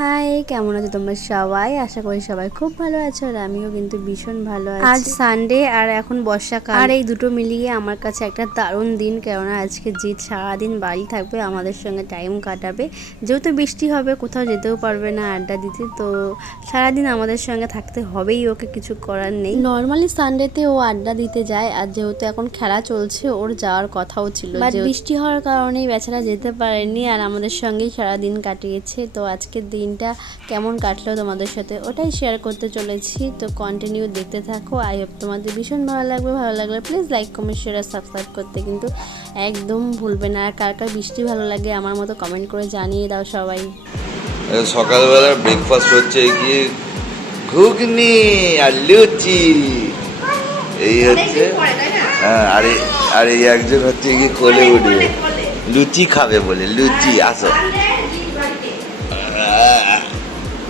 High কেমন আছো তোমরা সবাই? আশা করি সবাই খুব ভালো আছো আর আমিও কিন্তু ভীষণ ভালো আছি। আজ সানডে আর এখন বর্ষাকাল। আর এই দুটো মিলিয়ে আমার কাছে একটা দারুণ দিন কেননা আজকে জিৎ সারাদিন বাড়ি থাকবে আমাদের সঙ্গে টাইম কাটাবে। যেহেতু বৃষ্টি হবে কোথাও যেতেও পারবে না আড্ডা দিতে তো সারাদিন আমাদের সঙ্গে থাকতে হবেই ওকে কিছু করার নেই। নর্মালি সানডেতে ও আড্ডা দিতে যায় আর যেহেতু এখন খেলা চলছে ওর যাওয়ার কথাও ছিল বৃষ্টি হওয়ার কারণেই বেচারা যেতে পারেনি আর আমাদের সঙ্গেই সারাদিন কাটিয়েছে তো আজকের দিনটা কেমন কাটলো তোমাদের সাথে? ওটাই শেয়ার করতে চলেছি। তো কন্টিনিউ দেখতে থাকো। আই হোপ তোমাদের ভীষণ ভালো লাগবে। ভালো লাগলে প্লিজ লাইক কমেন্ট শেয়ার আর সাবস্ক্রাইব করতে কিন্তু একদম ভুলবে না। আর কার কার বৃষ্টি ভালো লাগে আমার মতো কমেন্ট করে জানিয়ে দাও সবাই। সকালবেলা ব্রেকফাস্ট হচ্ছে কি? ঘুগনি আর লুচি। এই হচ্ছে হ্যাঁ আর এই- আর একজন হচ্ছে কি কোলে উঠবে লুচি খাবে বলে, লুচি, আসো।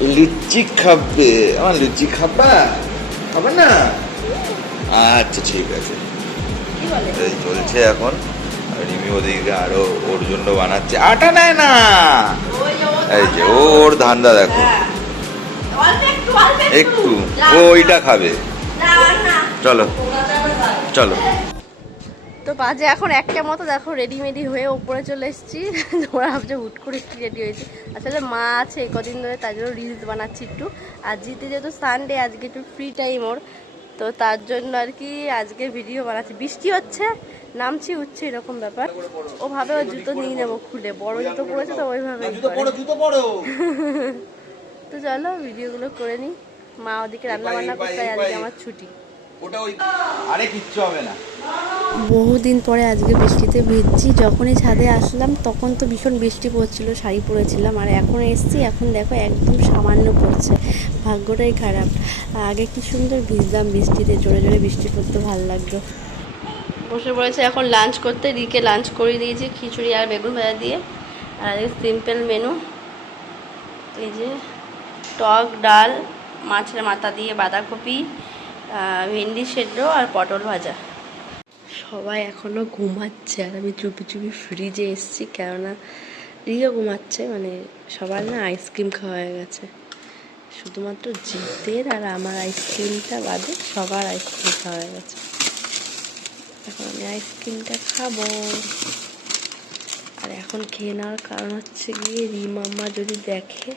লুচি খাবে। আমার লুচি খাবা? খাবে না? আচ্ছা ঠিক আছে। এই চলছে এখন। রিমি ওদিকে আরও ওর জন্য বানাচ্ছে। আটা নেয় না! এই যে ওর ধান্দা দেখো। একটু ও ওইটা খাবে। চলো। চলো। তো বাজে এখন একটা মতো দেখো রেডিমেডি হয়ে উপরে চলে এসেছি। তোমরা ভাবছ হুট করে কি রেডি হয়েছে? আসলে মা আছে কদিন ধরে তার জন্য রিলস বানাচ্ছি একটু। আর জিতে যেহেতু সানডে আজকে একটু ফ্রি টাইম ওর তো তার জন্য আর কি আজকে ভিডিও বানাচ্ছি। বৃষ্টি হচ্ছে নামছি উঠছে এরকম ব্যাপার। ও ভাবে ও জুতো নিয়ে নেব খুলে। বড় জুতো পড়েছে তো ওইভাবে তো চলো ভিডিওগুলো করে নিই। মা ওদিকে রান্না বান্না করতে আজকে আমার ছুটি। বহুদিন পরে আজকে বৃষ্টিতে ভিজছি, যখনই ছাদে আসলাম তখন তো ভীষণ বৃষ্টি পড়ছিল, শাড়ি পরেছিলাম, আর এখন এসছি, এখন দেখো একদম সামান্য পড়ছে, ভাগ্যটাই খারাপ। আগে কি সুন্দর ভিজলাম বৃষ্টিতে, জোরে জোরে বৃষ্টি পড়তে ভালো লাগল বসে পড়েছে, এখন লাঞ্চ করতে, দিকে লাঞ্চ করে দিয়েছি, খিচুড়ি আর বেগুন ভাজা দিয়ে, আর সিম্পল মেনু এই যে টক, ডাল, মাছের মাথা দিয়ে বাঁধাকপি ভেন্ডি সেদ্ধ আর পটল ভাজা। সবাই এখনও ঘুমাচ্ছে আর আমি চুপি চুপি ফ্রিজে এসেছি কেননা রিও ঘুমাচ্ছে মানে সবার না আইসক্রিম খাওয়া হয়ে গেছে। শুধুমাত্র জিতের আর আমার আইসক্রিমটা বাদে সবার আইসক্রিম খাওয়া হয়ে গেছে। এখন আমি আইসক্রিমটা খাব। আর এখন খেয়ে নেওয়ার কারণ হচ্ছে গিয়ে রিমাম্মা যদি দেখে,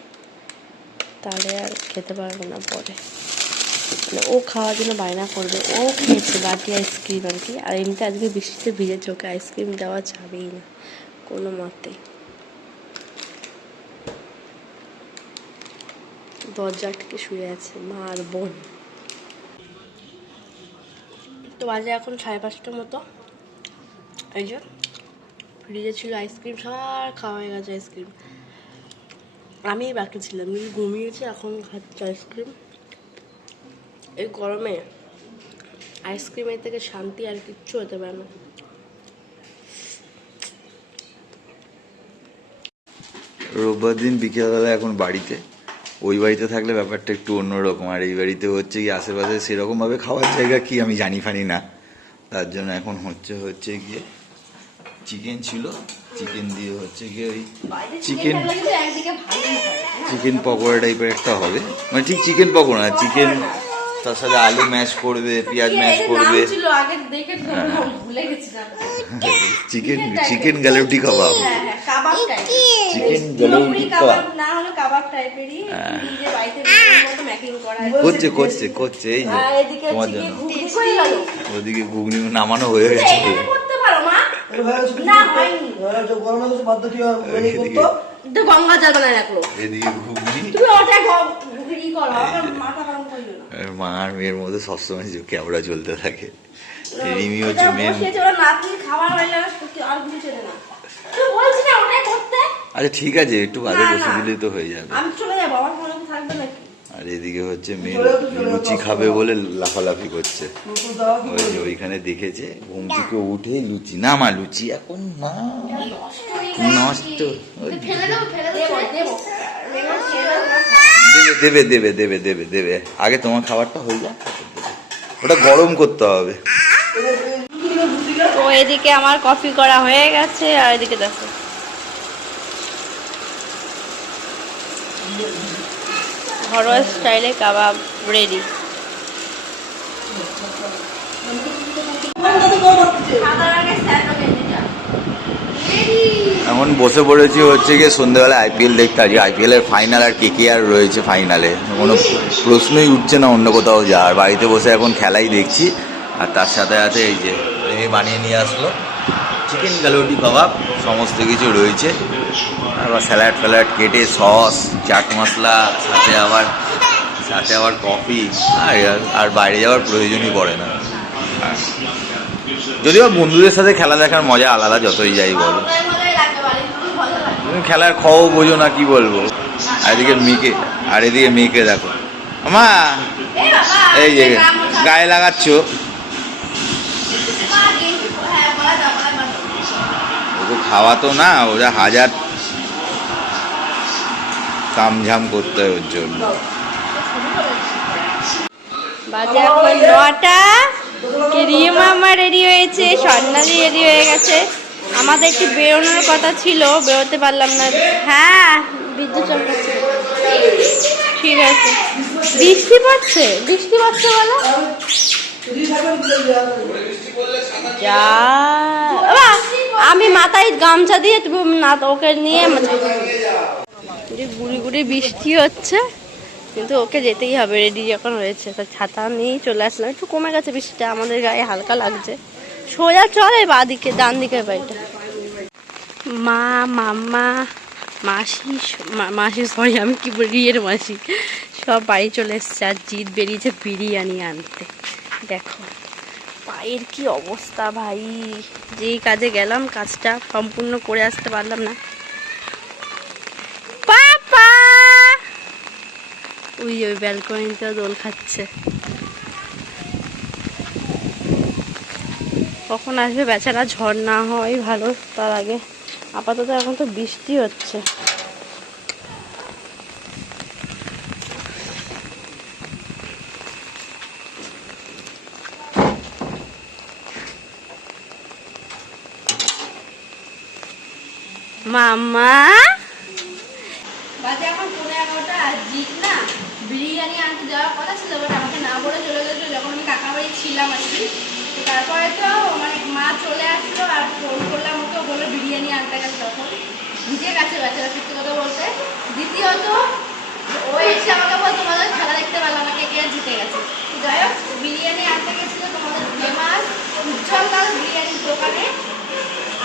তাহলে আর খেতে পারব না পরে। মানে ও খাওয়ার জন্য বায়না করবে। ও খেয়েছে বাটি আইসক্রিম আর কি। আর এমনিতে আজকে বৃষ্টিতে ভিজে চোখে আইসক্রিম দেওয়া যাবেই না, কোনো মতেই দরজা থেকে শুয়ে আছে মা আর বোন। তো বাজে এখন সাড়ে পাঁচটার মতো। এই যে, ফ্রিজে ছিল আইসক্রিম সবার খাওয়া হয়ে গেছে আইসক্রিম আমি বাকি ছিলাম, ঘুমিয়েছি, এখন খাচ্ছি আইসক্রিম এই গরমে আইসক্রিমের থেকে শান্তি আর কিচ্ছু হতে পারে না। রোববার দিন বিকেলবেলা এখন বাড়িতে। ওই বাড়িতে থাকলে ব্যাপারটা একটু অন্যরকম। আর এই বাড়িতে হচ্ছে কি আশেপাশে সেরকমভাবে খাওয়ার জায়গা কি আমি জানি ফানি না। তার জন্য এখন হচ্ছে হচ্ছে গিয়ে চিকেন ছিল। চিকেন দিয়ে হচ্ছে গিয়ে ওই চিকেন চিকেন পকোড়া টাইপের একটা হবে। মানে ঠিক চিকেন পকোড়া না চিকেন তার সাথে আলু ম্যাশ করবে পেঁয়াজ ম্যাশ করবে। Chicken chicken galouti kebab chicken kebab হয়। করছে করছে করছে এই যে তোমার জন্য। ঘুগনি ওদিকে ঘুগনি নামানো হয়ে গেছে। এটা করতে পারো মা? না হয়নি। এদিকে। তো গঙ্গা জল বানায় রাখল এদিকে ঘুগনি। মা আর মেয়ের মধ্যে সবসময় যে ক্যাবড়া চলতে থাকে। রিমি হচ্ছে মেন আর আরে ঠিক আছে একটু বাদে বসে না। দিলেই তো হয়ে যাবে। আমি চলে যাব আমার ফোনে তো থাকবে নাকি? আর এদিকে হচ্ছে মেয়ে লুচি খাবে বলে লাফালাফি করছে। ওই যে ওইখানে দেখেছে ঘুম থেকে উঠে লুচি। না মা লুচি এখন না। নষ্ট ওই ফেলে দেবো দেবো দেবো। দেবে দেবে। দেবে দেবে দেবে দেবে আগে তোমার খাবারটা হয়ে যাক ওটা গরম করতে হবে। তো এদিকে আমার কফি করা হয়ে গেছে আর এদিকে দেখো। ঘরোয়া স্টাইলে কাবাব রেডি এখন বসে পড়েছি হচ্ছে গিয়ে সন্ধ্যেবেলা আইপিএল দেখতে। আজকে আইপিএল এর ফাইনাল আর কে কে আর রয়েছে ফাইনালে কোনো প্রশ্নই উঠছে না, অন্য কোথাও যাওয়ার। বাড়িতে বসে এখন খেলাই দেখছি। আর তার সাথে সাথে এই যে এই বানিয়ে নিয়ে আসলো। চিকেন গালোটি কাবাব, সমস্ত কিছু রয়েছে। আবার স্যালাড ফ্যালাড কেটে সস চাট মশলা, সাথে আবার সাথে আবার কফি আর আর বাইরে যাওয়ার প্রয়োজনই পড়ে না। যদিও বন্ধুদের সাথে খেলা দেখার মজা আলাদা, যতই যাই বলো। তুমি খেলার খও বোঝো না, কি বলব? আর এদিকে মেয়েকে, আর এদিকে মেয়েকে দেখো। আমা এই যে, গায়ে লাগাচ্ছ? খাওয়াতো না, ওরা হাজার কামঝাম করতে হয় ওর জন্য। বাজে এখন নটা। রিয়া মামা রেডি হয়েছে, স্বর্ণালি রেডি হয়ে গেছে। আমাদের একটু বেরোনোর কথা ছিল, বেরোতে পারলাম না। হ্যাঁ বিদ্যুৎ চমকাচ্ছে। ঠিক আছে। বৃষ্টি পড়ছে? বৃষ্টি পড়ছে বলো। যা। আমি মাথায় গামছা দিয়ে তুমি না, ওকে নিয়ে গুড়ি গুড়ি বৃষ্টি হচ্ছে। কিন্তু ওকে যেতেই হবে, রেডি যখন হয়েছে। তো ছাতা নিয়েই চলে আসলাম। একটু কমে গেছে বৃষ্টিটা, আমাদের গায়ে হালকা লাগছে। সোজা চলে বা দিকে ডান দিকের বাড়িটা। মা, মাম্মা, মাসি মাসি সরি আমি কি বলি রিয়ের মাসি। সব বাড়ি চলে এসছে আর জিৎ বেরিয়েছে বিরিয়ানি আনতে। দেখো, পায়ের কি অবস্থা ভাই। যেই কাজে গেলাম, কাজটা সম্পূর্ণ করে আসতে পারলাম না। পাপা! ওই ওই ব্যালকনিতে দোল খাচ্ছে। কখন আসবে? বেচারা ঝড় না হয় ভালো তার আগে। আপাতত এখন তো বৃষ্টি হচ্ছে। মামা বিরিয়ানি আনতে যাওয়ার কথা ছিল বাট আমাকে না বলে চলে গেছিল। যখন আমি কাকা বাড়ি ছিলাম আর কি তারপরে তো মানে মা চলে আসলো আর ফোন করলাম, ওকে বলল বিরিয়ানি আনতে গেছে তখন। ভিজে গেছে বেচারা সত্যি কথা বলতে। দ্বিতীয়ত, ও এসে আমাকে বল তোমাদের খেলা দেখতে পারলাম না, কে জিতে গেছে? যাই হোক, বিরিয়ানি আনতে গেছিল তোমাদের ফেমাস উজ্জ্বল দাস বিরিয়ানির দোকানে।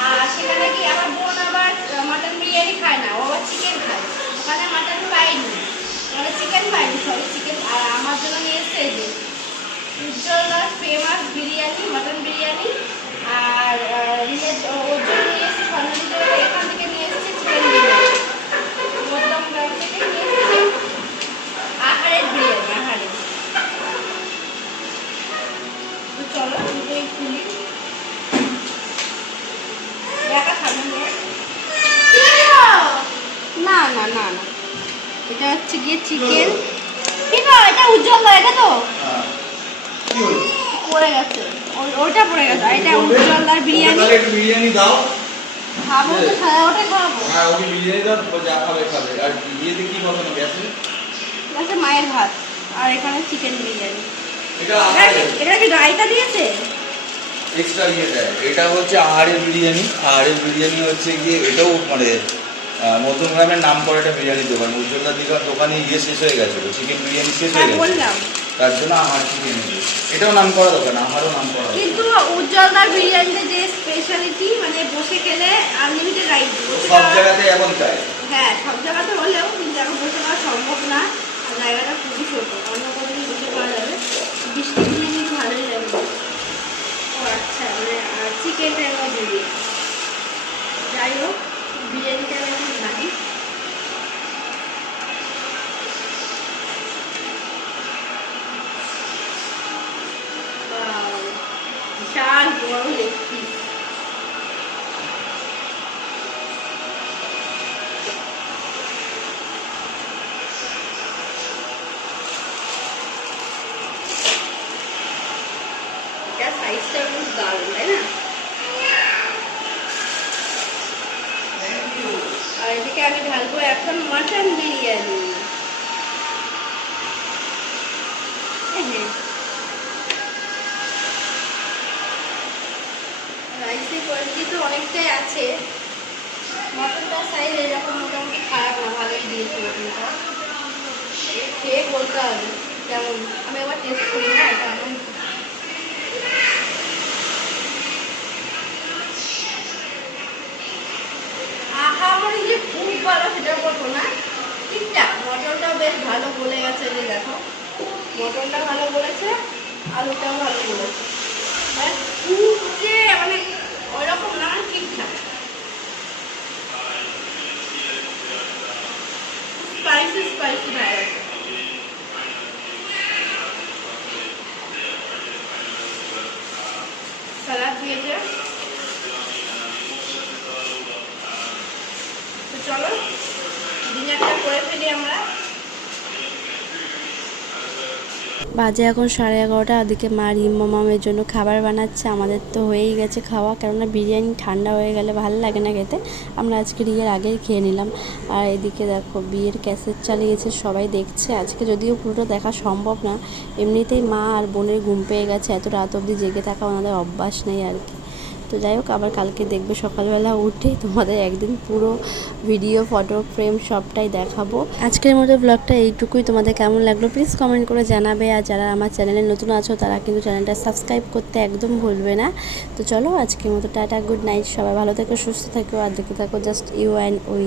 আর সেখানে কি আমার বোন আবার মাটন বিরিয়ানি খায় না, ও আবার চিকেন খায়। ওখানে মাটন পাইনি। মানে চিকেন পাইনি সরি চিকেন আর আমার জন্য নিয়ে এসছে উজ্জ্বলার ফেমাস বিরিয়ানি মাটন বিরিয়ানি আর আহ, ইয়ে ওর জন্য নিয়ে এসছে স্বর্ণালী জন্য এখান থেকে নিয়ে এসেছে চিকেন বিরিয়ানি মধ্যম গ্রাম থেকে নিয়ে এসেছে আহারের বিরিয়ানি আহারের তো চলো দুটোই খুলি দেখা সামনে নিয়ে। না না এটা হচ্ছে গিয়ে চিকেন এটা উজ্জ্বল এটা তো? পড়ে গেছে। পড়ে গেছে। এটা উজ্জ্বল বিরিয়ানি। বিরিয়ানি দাও। খাব তো সাদা ওটাই খাওয়াবো হ্যাঁ ওকে বিরিয়ানি দাও যা খাবে খাবে। আর ইয়েতে কি গেছে মায়ের ভাত আর এখানে চিকেন বিরিয়ানি। এটা এটা কি- রায়তা দিয়েছে? এক্সট্রা ইয়ে দেয়। এটা হচ্ছে আহারের বিরিয়ানি। আহারের বিরিয়ানি হচ্ছে গিয়ে এটাও মানে নতুন গ্রামের নাম করে একটা বিরিয়ানির দোকান। উজ্জ্বলদার দিঘার দোকানে ইয়ে শেষ হয়ে গেছিল চিকেন বিরিয়ানি শেষ হয়ে হ্যাঁ গেছে। বললাম। তার জন্য আহার চিকেন এটাও নাম করা দোকান আমারও নাম করা কিন্তু উজ্জ্বলদার বিরিয়ানিতে যে স্পেশালিটি মানে বসে খেলে আনলিমিটেড রাইস সব জায়গাতে এখন তাই? হ্যাঁ সব জায়গাতে হলেও কিন্তু এখন বসে খাওয়া সম্ভব না। আর জায়গাটা খুবই ছোট অন্য কোনো দিন বসে খাওয়া যাবে। বৃষ্টি দিনে কিন্তু ভালোই লাগবে ও আচ্ছা মানে আর চিকেনটা এবার দিয়ে। যাই হোক বিরিয়ানিটা আমি এখন জানি Wow, বিশাল বড় লেগ পিস খুব দারুণ তাই না আর এদিকে আমি ঢালবো এখন মাটন বিরিয়ানি। বলতে হবে কেমন আমি একবার টেস্ট করি না আমার আহা, আমার যে খুব ভালো সেটা বলব না। ঠিকঠাক মটনটা বেশ ভালো বলে গেছে যে দেখো। মটনটা ভালো বলেছে আলুটাও ভালো বলেছে যে মানে ওইরকম না ঠিকঠাক স্পাইসি স্পাইসি হয়ে গেছে স্যালাড দিয়েছে তো চলো ডিনারটা করে ফেলি আমরা বাজে এখন সাড়ে এগারোটা, ওদিকে মা রিম্মা মামের জন্য খাবার বানাচ্ছে, আমাদের তো হয়েই গেছে খাওয়া, কেননা বিরিয়ানি ঠান্ডা হয়ে গেলে ভালো লাগে না খেতে। আমরা আজকে বিয়ের আগেই খেয়ে নিলাম। আর এদিকে দেখো, বিয়ের ক্যাসেট চালিয়েছে, সবাই দেখছে। আজকে যদিও পুরোটা দেখা সম্ভব না, এমনিতেই মা আর বোনের ঘুম পেয়ে গেছে, এত রাত অবধি জেগে থাকা ওনাদের অভ্যাস নেই আর কি। তো যাই হোক, আবার কালকে দেখবে সকালবেলা উঠে তোমাদের একদিন পুরো ভিডিও ফটো ফ্রেম সবটাই দেখাবো। আজকের মতো ব্লগটা এইটুকুই। তোমাদের কেমন লাগল প্লিজ কমেন্ট করে জানাবে। আর যারা আমার চ্যানেলে নতুন আছো, তারা কিন্তু চ্যানেলটা সাবস্ক্রাইব করতে একদম ভুলবে না। তো চলো, আজকের মতো টাটা গুড নাইট সবাই ভালো থেকো, সুস্থ থাকো। আর দেখে থাকো জাস্ট ইউ অ্যান্ড উই